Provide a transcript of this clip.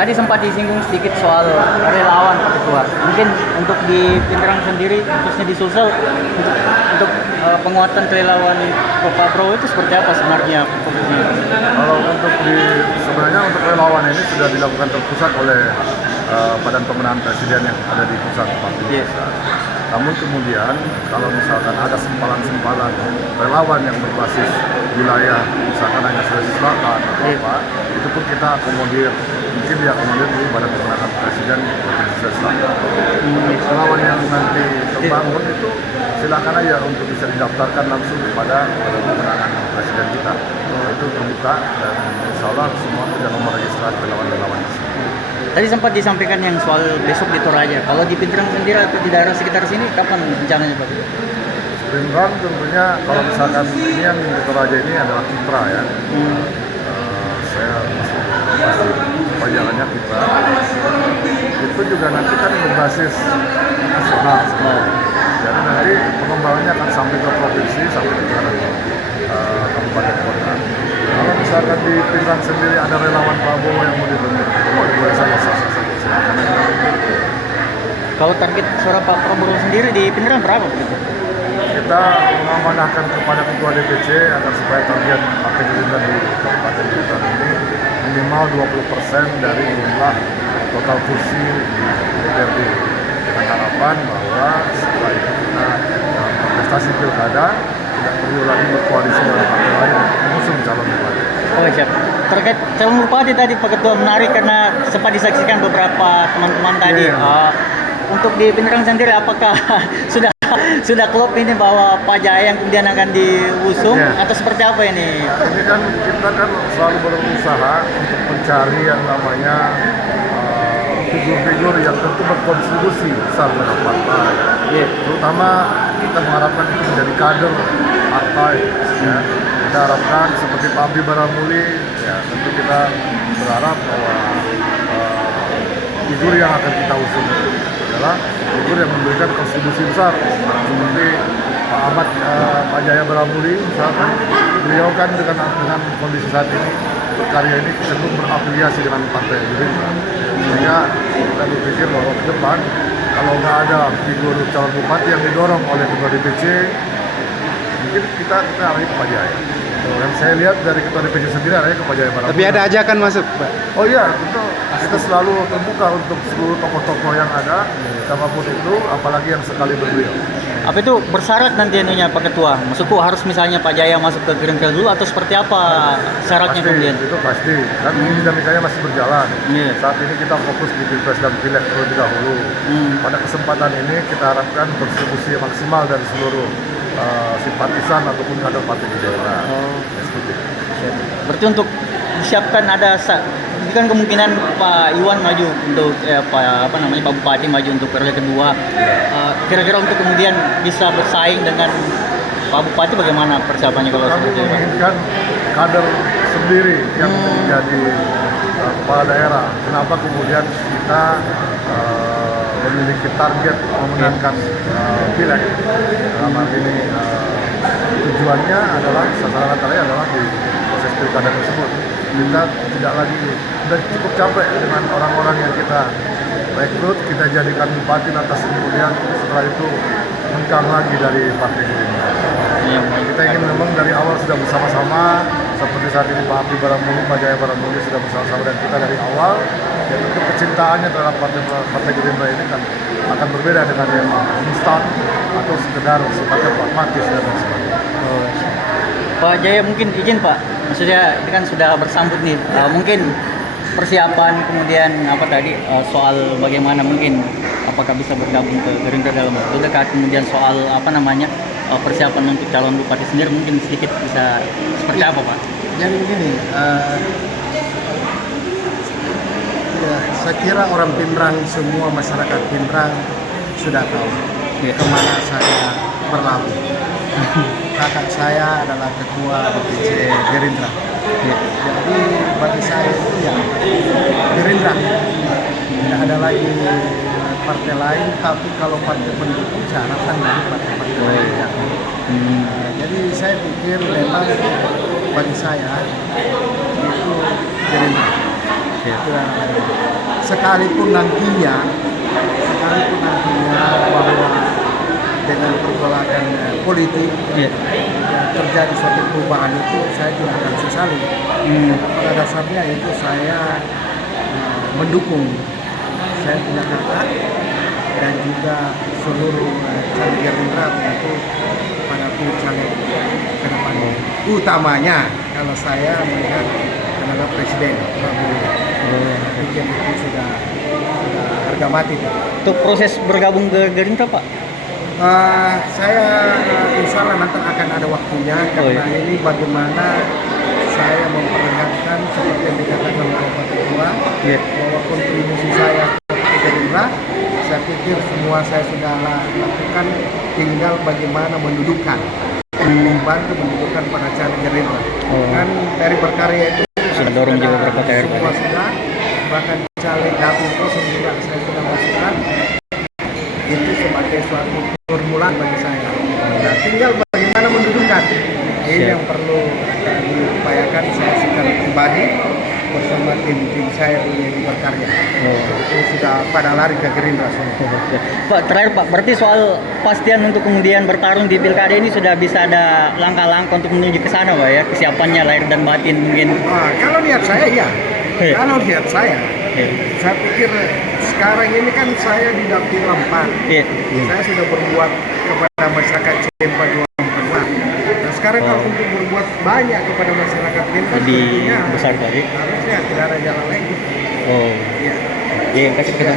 tadi sempat disinggung sedikit soal relawan Pak Ketua. Mungkin untuk di Pindrang sendiri, khususnya di Sulsel, untuk penguatan relawan Pak Prabowo itu seperti apa sebenarnya fokusnya? Kalau untuk sebenarnya untuk relawan ini sudah dilakukan terpusat oleh Badan Pemenangan Presiden yang ada di pusat Partai Demokrat. Namun kemudian kalau misalkan ada sempalan-sempalan relawan yang berbasis wilayah, misalkan hanya Sulawesi Selatan atau apa, itu pun kita akomodir, mungkin diakomodir di Badan Pemenangan Presiden Provinsi Sulawesi Selatan. Relawan yang nanti terbangun itu silakan aja untuk bisa didaftarkan langsung kepada Badan Pemenangan Presiden kita. Itu terbuka dan insya Allah semua punya nomor registrasi relawan-relawan di sini. Tadi sempat disampaikan yang soal besok di Toraja. Kalau di Pindrang sendiri atau di daerah sekitar sini, kapan rencananya Pak? Pindrang tentunya kalau misalkan ini yang di Toraja ini adalah Citra ya. Saya masih pajangannya Citra. Itu juga nanti kan berbasis nasional. Jadi nanti pengembangannya akan sampai ke provinsi, sampai ke kabupaten kota. Kalau misalkan di Pindrang sendiri ada relawan Prabowo yang mau dibentuk, boleh saja silakan. Kalau target suara Pak Prabowo sendiri di Pindrang berapa begitu? Kita mengamanahkan kepada Ketua DPC agar supaya target Partai Gerindra di Kabupaten Kota ini minimal 20% dari jumlah total kursi di DPRD. Dengan harapan bahwa setelah itu kita dalam kontestasi pilkada tidak perlu lagi berkoalisi dengan partai lain mengusung calon bupati. Oh siap. Terkait calon bupati tadi Pak Ketua menarik karena sempat disaksikan beberapa teman-teman tadi. Untuk di Pindrang sendiri apakah sudah klop ini bahwa Pak Jaya yang kemudian akan diusung atau seperti apa ini? Ini kan kita kan selalu berusaha untuk mencari yang namanya figur-figur yang tentu berkontribusi besar dalam partai. Terutama kita mengharapkan itu menjadi kader partai. Ya. Kita harapkan seperti Pak Abdi Baramuli, ya tentu kita berharap bahwa figur yang akan kita usung adalah figur yang memberikan kontribusi besar seperti Pak Ahmad Pak Jaya Baramuli misalkan, beliau kan dengan kondisi saat ini karya ini cenderung berafiliasi dengan Partai Gerindra, sehingga kita berpikir bahwa ke depan kalau nggak ada figur calon bupati yang didorong oleh Ketua DPC, mungkin kita arahin ke Pak Jaya. Yang saya lihat dari Ketua DPC sendiri arahnya ke Pak Jaya Baramuli. Tapi ada ajakan masuk, Pak? Oh iya, kita selalu terbuka untuk seluruh tokoh-tokoh yang ada, siapapun itu, apalagi yang sekali berbeliau. Apa itu bersyarat nanti anunya Pak Ketua? Maksudku harus misalnya Pak Jaya masuk ke Gerindra dulu atau seperti apa syaratnya kemudian? Itu pasti, kan ini dinamikanya masih berjalan. Saat ini kita fokus di Pilpres dan Pileg terlebih dahulu. Pada kesempatan ini kita harapkan kontribusi maksimal dari seluruh simpatisan ataupun kader Partai Gerindra. Berarti untuk disiapkan ada ini kan kemungkinan Pak Iwan maju untuk Pak Bupati maju untuk periode kedua. Kira-kira untuk kemudian bisa bersaing dengan Pak Bupati bagaimana persiapannya kalau kami seperti itu? menginginkan kader sendiri yang menjadi kepala daerah. Kenapa kemudian kita memiliki target memenangkan pileg? Dalam hal ini tujuannya adalah sasaran antaranya adalah di proses pilkada tersebut. Kita tidak lagi sudah cukup capek dengan orang-orang yang kita rekrut, kita jadikan bupati lantas kemudian setelah itu hengkang lagi dari Partai Gerindra. Kita ingin memang dari awal sudah bersama-sama, seperti saat ini Pak Abdi Baramuli, Pak Jaya Baramuli sudah bersama-sama dan kita dari awal. Ya tentu kecintaannya terhadap Partai Gerindra ini kan akan berbeda dengan yang instan atau sekedar sifatnya pragmatis dan sebagainya. Pak Jaya mungkin izin Pak, maksudnya ini kan sudah bersambut nih, mungkin persiapan kemudian soal bagaimana mungkin apakah bisa bergabung ke Gerindra dalam waktu dekat, kemudian soal persiapan untuk calon bupati sendiri mungkin sedikit bisa seperti apa Pak? Jadi begini, saya kira orang Pindrang, semua masyarakat Pindrang sudah tahu kemana saya berlabuh. Kakak saya adalah ketua DPC Gerindra. Jadi bagi saya itu ya Gerindra. Tidak ada lagi partai lain, tapi kalau partai pendukung saya harapkan dari partai-partai lain. Jadi saya pikir memang bagi saya itu Gerindra. Iya. Sekalipun nantinya bahwa dengan pergolakan politik Iya. terjadi suatu perubahan itu saya tidak akan sesali. Pada dasarnya itu saya mendukung saya punya kakak dan juga seluruh caleg Gerindra untuk pada caleg ke depan. Utamanya kalau saya melihat adalah Presiden Prabowo. Saya pikir itu sudah harga mati. Untuk proses bergabung ke Gerindra Pak? Saya insya Allah nanti akan ada waktunya karena ini bagaimana saya memperlihatkan seperti yang dikatakan oleh Pak Ketua bahwa kontribusi saya ke Gerindra, saya pikir semua saya sudah lakukan, tinggal bagaimana mendudukan, membantu mendudukan para caleg Gerindra. Kan dari berkarya itu Sudah dorong juga beberapa daerah. semua sudah, bahkan caleg dapur kosong juga saya sudah masukkan. Itu sebagai suatu permulaan bagi saya. Nah, tinggal bagaimana mendudukan. Ini yang perlu diupayakan saya secara pribadi bersama tim saya di berkarya. Itu sudah pada lari ke Gerindra semua. Pak, terakhir Pak, berarti soal pastian untuk kemudian bertarung di pilkada ini sudah bisa ada langkah-langkah untuk menuju ke sana Pak ya, kesiapannya lahir dan batin mungkin. Kalau lihat saya ya, kalau lihat saya pikir sekarang ini kan saya di Dapil 4. Saya sudah berbuat kepada masyarakat Cempa 24. Nah sekarang kalau untuk berbuat banyak kepada masyarakat Cempa Lebih besar tadi. harusnya tidak ada jalan lain. Iya, kasih kita.